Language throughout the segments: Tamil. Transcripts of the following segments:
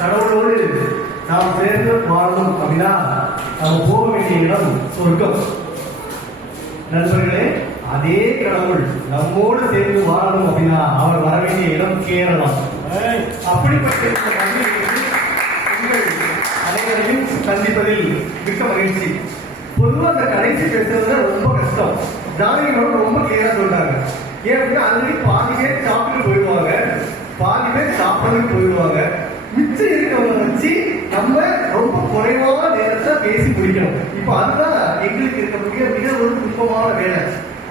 கடவுளோடு நாம் சேர்ந்து வாழணும் அப்படின்னா நாம் போக வேண்டிய இடம் சொர்க்கம். நண்பர்களே, அதே கடவுள் நம்மோடு சேர்ந்து வாழணும் அப்படின்னா அவர் வர வேண்டிய இடம் கேரளம். அப்படிப்பட்ட உங்கள் அனைவரையும் சந்திப்பதில் மிக்க மகிழ்ச்சி. பொதுவாக அந்த கடைசி பேசுறது ரொம்ப கஷ்டம். ஜானகியோட ரொம்ப கிளியரா சொல்றாங்க. ஏன் அப்படின்னா ஆல்ரெடி பாதி பேர் சாப்பிட்டு போயிடுவாங்க, பாதி பேர் சாப்பிட்டு போயிடுவாங்க. மிச்சம் இருக்கவங்க வச்சு நம்ம ரொம்ப குறைவான நேரத்தை பேசி முடிக்கணும். இப்போ அதுதான் எங்களுக்கு இருக்கக்கூடிய மிக ஒரு துன்பமான வேலை.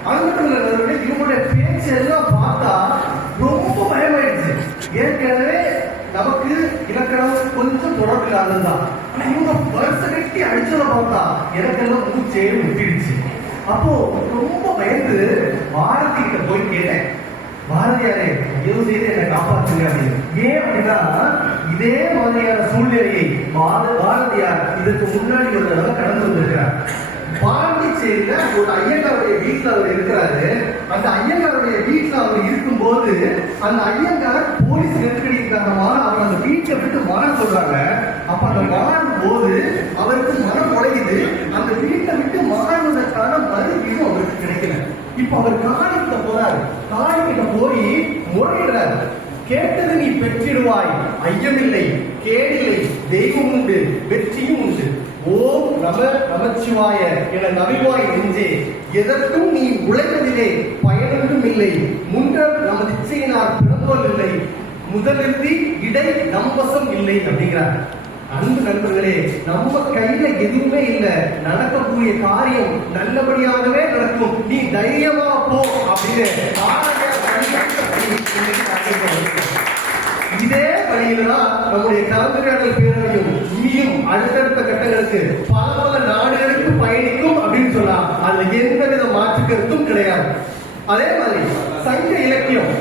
அது மட்டும் இல்லை, இவங்களுடைய பேச்சு எல்லாம் பார்த்தா ரொம்ப பயமாயிடுச்சு. ஏற்கனவே நமக்கு இலக்கணம் கொஞ்சம் தொடர்பு இல்லாததுதான். ஆனா இவங்க வருஷ கட்டி அடிச்சதை பார்த்தா எனக்கெல்லாம் மூச்சே விட்டுடுச்சு. அப்போ ரொம்ப பயந்து பாரதி கிட்ட போய் கேட்டேன், பாரதியாரே எது செய்து என்னை காப்பாற்றுங்க அப்படின்னு. ஏன் அப்படின்னா இதே மாதிரியான சூழ்நிலையை பாரதியார் இதற்கு முன்னாடி ஒரு தடவை கடந்து வந்திருக்கிறார். பாண்டிச்சேரியில ஒரு ஐயங்காருடைய வீட்டுல அவர் இருக்கிறாரு. அந்த ஐயங்காருடைய வீட்டுல அவர் இருக்கும்போது அந்த ஐயங்கார் போலீஸ் நெருக்கடி காரணமாக அவர் அந்த வீட்டை விட்டு மாற சொல்றாங்க. அப்ப அந்த மாறும் போது அவருக்கு மனம் உடையுது. அந்த வீட்டை விட்டு மாறுவதற்கான மறுபடியும் அவருக்கு கிடைக்கல. இப்ப அவர் காணிக்கிட்ட போறாரு. காணிக்கிட்ட போய் முறையிடுறாரு. கேட்டது நீ பெற்றிடுவாய், ஐயமில்லை, கேடில்லை, தெய்வம் உண்டு, வெற்றியும் உண்டு. ஓம் நம நமச்சிவாய என நவிவாய் நெஞ்சே, எதற்கும் நீ உழைப்பதிலே பயனொன்றும் இல்லை. முன்னர் நமது இச்சையினார் பிறந்தோல் இல்லை, முதலிருந்தி இடை நம்பசம் இல்லை அப்படிங்கிறார். அன்பு நண்பர்களே, நம்ம கையில எதுவுமே இல்லை. நடக்கக்கூடிய காரியம் நல்லபடியாகவே நடக்கும். நீ தைரியமா போ அப்படின்னு இதே வழியில்தான் நம்முடைய கலந்துரையாடல் பேரவையும் இனியும் அடுத்தடுத்த கட்டங்களுக்கு பல பல நாடுகளுக்கு பயணிக்கும் அப்படின்னு சொன்னா அதுல எந்தவித மாற்று கருத்தும் கிடையாது. அதே மாதிரி சங்க இலக்கியம்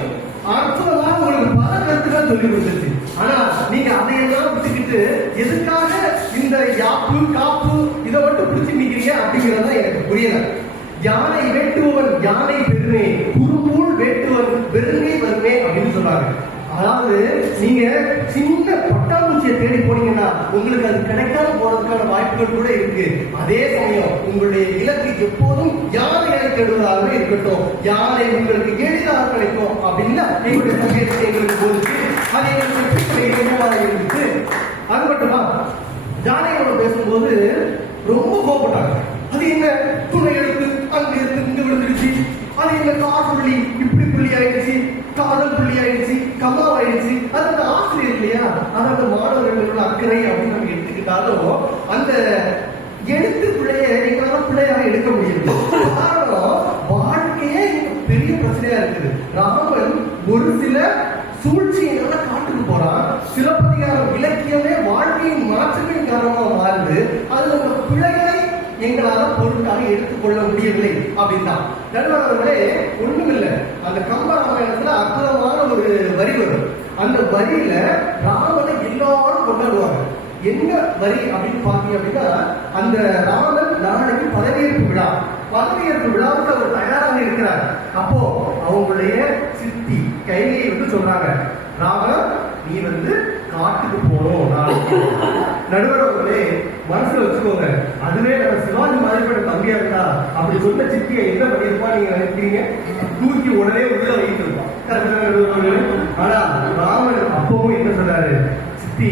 அற்புதமா உங்களுக்கு பல கருத்துக்கள் சொல்லி கொடுத்துருச்சு. ஆனா நீங்க அதையெல்லாம் விட்டுக்கிட்டு எதுக்காக இந்த யாப்பு காப்பு இதை மட்டும் பிடிச்சு நிக்கிறீங்க அப்படிங்கிறதா எனக்கு புரியல. யானை வேட்டுவன் யானை பெருமை, குறும்பூல் வேட்டுவன் பெருமை வருமே அப்படின்னு சொல்றாங்க. அதாவது நீங்க சின்ன பட்டாம்பூச்சியை தேடி போனீங்கன்னா உங்களுக்கு அது கிடைக்காம போறதுக்கான வாய்ப்புகள் கூட இருக்கு. அதே சமயம் உங்களுடைய இலக்கு எப்போதும் யானைகளை தேடுவதாகவே இருக்கட்டும். யானை உங்களுக்கு எளிதாக கிடைக்கும் அப்படின்னா எங்களுடைய சமயத்தை எங்களுக்கு போதுச்சு. அது எங்களுக்கு இருந்துச்சு. அது மட்டுமா, யானையோட பேசும்போது ரொம்ப கோபப்பட்டாங்க. அது என்ன துணை எடுத்து அங்க எடுத்து இங்க விழுந்துருச்சு, அது என்ன கார் புள்ளி இப்படி புள்ளி ஆயிடுச்சு, காதல் புள்ளி ஆயிடுச்சு, கமா ஆயிடுச்சு. அது அந்த ஆசிரியர் இல்லையா, அது அந்த மாணவர்களோட அக்கறை அப்படின்னு நம்ம எடுத்துக்கிட்டாலும் அந்த எடுத்து பிள்ளைய எங்களால பிள்ளையாக எடுக்க முடியாது. காரணம் வாழ்க்கையே பெரிய பிரச்சனையா இருக்குது. ராமன் ஒரு சில சூழ்ச்சியை காட்டுக்கு போறான். சிலப்பதிகாரம் இலக்கியமே வாழ்க்கையின் மாற்றத்தின் காரணமாக மாறுது. அதுல ஒரு பிள்ளைகளை எங்களால பொருட்காக எடுத்துக்கொள்ள முடியவில்லை அப்படின்னா நண்பர்களே ஒண்ணுமில்லை. அந்த கம்பராமாயணத்துல அற்புதமான ஒரு வரி வரும். அந்த வரியில ராமனை எல்லாரும் கொண்டாடுவாங்க. என்ன வரி அப்படின்னு பாத்தீங்க அப்படின்னா, அந்த ராமன் நாளைக்கு பதவியேற்பு விழா, பதவியேற்பு விழாவுக்கு அவர் தயாராக இருக்கிறார். அப்போ அவங்களுடைய சித்தி கைகையை வந்து சொல்றாங்க, ராமன் நீ வந்து காட்டுக்கு போறோம் நாளைக்கு. நடுவர்களே மனசுல வச்சுக்கோங்க, அதுவே நம்ம சிவாஜி மாதிரிப்பட்ட தம்பியா இருக்கா அப்படி சொன்ன சித்தியை என்ன பண்ணிருப்பா நீங்க நினைக்கிறீங்க? தூக்கி உடனே உள்ள வைத்து இருப்பான். ஆனா ராமன் அப்பவும் என்ன சொல்றாரு, சித்தி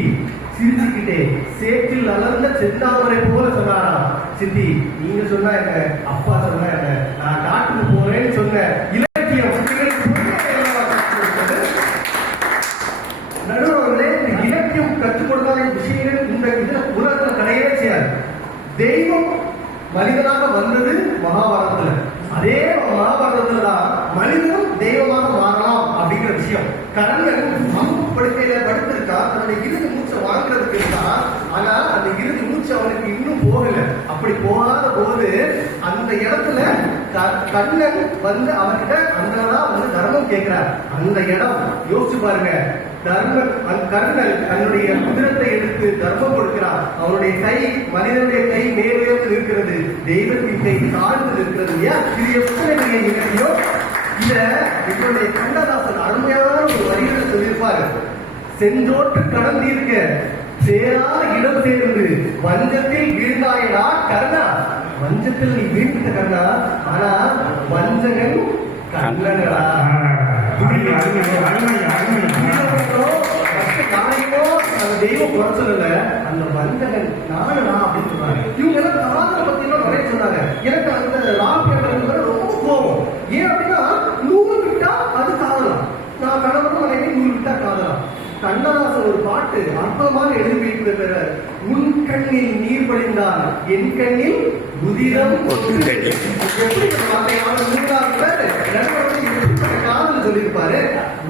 சிரிச்சுக்கிட்டே சேற்றில் அலர்ந்த செந்தாமரை போல சொன்னாரா, சித்தி நீங்க சொன்னா என்ன, அப்பா சொன்னா என்ன, நான் காட்டுக்கு போறேன்னு சொன்ன இலக்கியம் நடுவர்களே. இந்த இலக்கியம் கற்றுக் கொடுக்காத விஷயங்கள் இந்த உலகத்தில் கிடையவே செய்யாது. தெய்வம் மனிதனாக வந்தது மகாபாரதத்துல. அதே மகாபாரதத்துல தான் மனிதனும் தெய்வமாக மாறலாம் அப்படிங்கிற விஷயம். கர்ணன் அம்பு படுக்கையில படுத்திருக்கா, தன்னுடைய இறுதி மூச்சை வாங்குறதுக்கு இருக்கா. ஆனா அந்த இறுதி மூச்சு அவனுக்கு இன்னும் போகல. அப்படி போகாத போது அந்த இடத்துல கர்ணன் வந்து அவர்கிட்ட அங்கதான் வந்து தர்மம் கேட்கிறார். அந்த இடம் யோசிச்சு பாருங்க. கர்ணன் தன்னுடைய குதிரத்தை எடுத்து தர்மம் கொடுக்கிறார். அவனுடைய கை மனிதனுடைய கை மேலேந்து இருக்கிறது, தெய்வத்தின் கை தாழ்ந்து இருக்கிறது. இது எப்படி இலக்கியம்? இத என்னுடைய கண்ணதாசன் அருமையான ஒரு வரிகளை சொல்லியிருப்பாரு. சென்றோட்டு கடந்தீர்க்க சேராத இடம் சேர்ந்து வஞ்சத்தில் வீழ்ந்தாயடா கர்ணா. வஞ்சத்தில் நீ வீழ்ந்த கர்ணா, ஆனா வஞ்சகன் கண்ணனடா. தெய்வம் குறை சொல்லல, அந்த வஞ்சகன் நானுடா அப்படின்னு சொன்னாங்க. இவங்க எல்லாம் காதலை பத்தி நிறைய சொன்னாங்க. எனக்கு அந்த ராபியாளர்கள் ரொம்ப கோபம். ஏன் அப்படின்னா 100 விட்டா அது காதலாம், நான் கணவன் மனைவி 100 விட்டா காதலாம். கண்ணதாசன் ஒரு பாட்டு அற்புதமாக எழுதி வைக்கிற, உன் கண்ணில் நீர் படிந்தால் என் கண்ணில் உதிரம் எப்படி காதல் சொல்லியிருப்பாரு.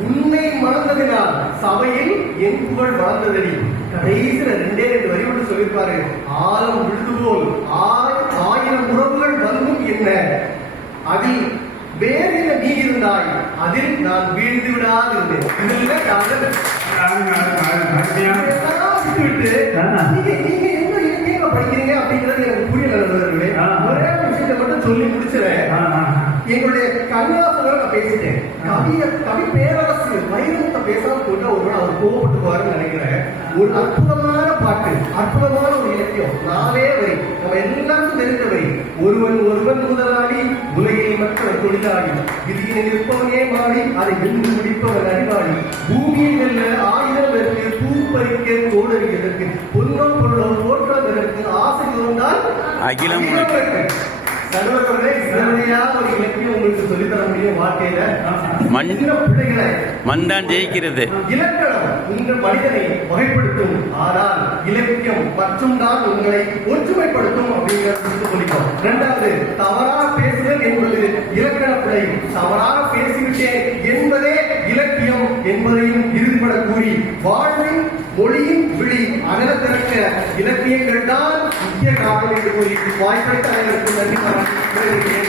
உன்னை மறந்ததினால் சபையில் என் புகழ் வளர்ந்ததடி. கடைசியில 2 வரி மட்டும் சொல்லியிருப்பாரு. ஆழம் விழுது போல் 1000 உறவுகள் வந்தும் என்ன, அதில் வேறு நீ இருந்தாய், அதில் நான் வீழ்ந்து விடாது இருந்தேன். இதுல காதல் படிக்கிறீங்க அப்படிங்கிறது எனக்கு புரியல. ஒரே விஷயத்தை மட்டும் சொல்லி முடிச்சிடறேன். எங்களுடைய கண்ணதாசனோட நான் பேசிட்டேன். கவி பேராசிரியர் வைரமுத்த பேசாம போட்டா ஒரு நாள் அவர் கோவப்பட்டுக்குவாருன்னு நினைக்கிறேன். ஒரு அற்புதமான பாட்டு, அற்புதமான ஒரு இலக்கியம், 4 வரி, நம்ம எல்லாருக்கும் தெரிஞ்ச வரி. ஒருவன் முதலாளி, உலகில் மக்கள் தொழிலாளி, விதியினை நிற்பவனே மாறி, அதை வென்று முடிப்பவன் அறிவாளி, பூமியை வெல்ல 1000 பேருக்கு, பூ பறிக்க கோடறிவதற்கு, பொன்னம் பொருளோ தோற்றதற்கு ஆசை இருந்தால் அகிலம் சகோதரர்களே, ஒரு இலக்கியம் உங்களுக்கு சொல்லித்தர முடியும். வாழ்க்கையில பிள்ளைகளை மண்தான் ஜெயிக்கிறது. இலக்கணம் உங்கள் மனிதனை வகைப்படுத்தும், ஆனால் இலக்கியம் மற்றும் தான் உங்களை ஒற்றுமைப்படுத்தும் அப்படிங்கிறது சொல்லிக்கோம். 2வது, தவறாக பேசுதல் என்பது இலக்கண பிழை. தவறாக பேசிவிட்டேன் என்பதே இலக்கியம் என்பதையும் இறுதிப்பட கூறி, வாழ்வின் மொழியின் விழி அகல திறக்க இலக்கியங்கள் தான் முக்கிய காரணம் என்று கூறி வாய்ப்பளித்த அனைவருக்கும் நன்றி.